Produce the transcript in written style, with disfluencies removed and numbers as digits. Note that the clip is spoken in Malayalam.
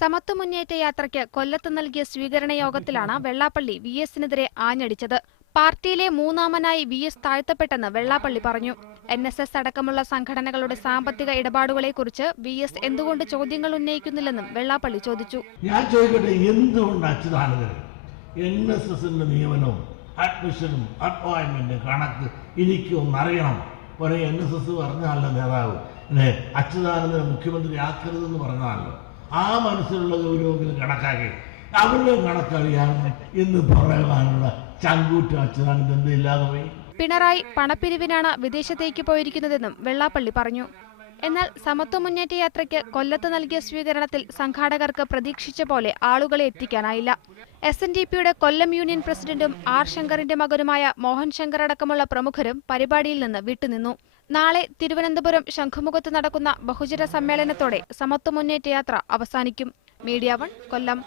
സമത്വ മുന്നേറ്റ യാത്രയ്ക്ക് കൊല്ലത്ത് നൽകിയ സ്വീകരണ യോഗത്തിലാണ് വെള്ളാപ്പള്ളി VS-നെതിരെ ആഞ്ഞടിച്ചത്. പാർട്ടിയിലെ മൂന്നാമനായി VS താഴ്ത്തപ്പെട്ടെന്ന് വെള്ളാപ്പള്ളി പറഞ്ഞു. NSS അടക്കമുള്ള സംഘടനകളുടെ സാമ്പത്തിക ഇടപാടുകളെക്കുറിച്ച് VS എന്തുകൊണ്ട് ചോദ്യങ്ങൾ ഉന്നയിക്കുന്നില്ലെന്നും വെള്ളാപ്പള്ളി ചോദിച്ചു. ഞാൻ ചോദിക്കട്ടെ, എന്തുകൊണ്ട് അച്യുതാനന്ദൻ NSSന്റെ നിയമനവും അഡ്മിഷനും അപ്പോയിന്റ്മെന്റും കണക്ക് എനിക്കൊന്നറിയണം? ഒരു NSS പറഞ്ഞാലോ നേതാവ് അച്യുതാനന്ദനെ മുഖ്യമന്ത്രി ആക്കരുതെന്ന് പറഞ്ഞാലോ ആ മനസ്സിലുള്ള ഗൗരവങ്ങൾ കണക്കാക്കി അവരുടെ കണക്കറിയാൻ എന്ന് പറയാനുള്ള ചങ്കൂറ്റ അച്യുതാനന്ദൻ ഇല്ലാതെ പോയി. പിണറായി പണപ്പിരിവിനാണ് വിദേശത്തേക്ക് പോയിരിക്കുന്നതെന്നും വെള്ളാപ്പള്ളി പറഞ്ഞു. എന്നാൽ സമത്വ മുന്നേറ്റ യാത്രയ്ക്ക് കൊല്ലത്ത് നൽകിയ സ്വീകരണത്തിൽ സംഘാടകർക്ക് പ്രതീക്ഷിച്ച പോലെ ആളുകളെ എത്തിക്കാനായില്ല. SNDPയുടെ കൊല്ലം യൂണിയൻ പ്രസിഡന്റും R ശങ്കറിന്റെ മകനുമായ മോഹൻ ശങ്കർ അടക്കമുള്ള പ്രമുഖരും പരിപാടിയിൽ നിന്ന് വിട്ടുനിന്നു. നാളെ തിരുവനന്തപുരം ശംഖുമുഖത്ത് നടക്കുന്ന ബഹുജന സമ്മേളനത്തോടെ സമത്വ മുന്നേറ്റ യാത്ര അവസാനിക്കും. മീഡിയ 1 കൊല്ലം.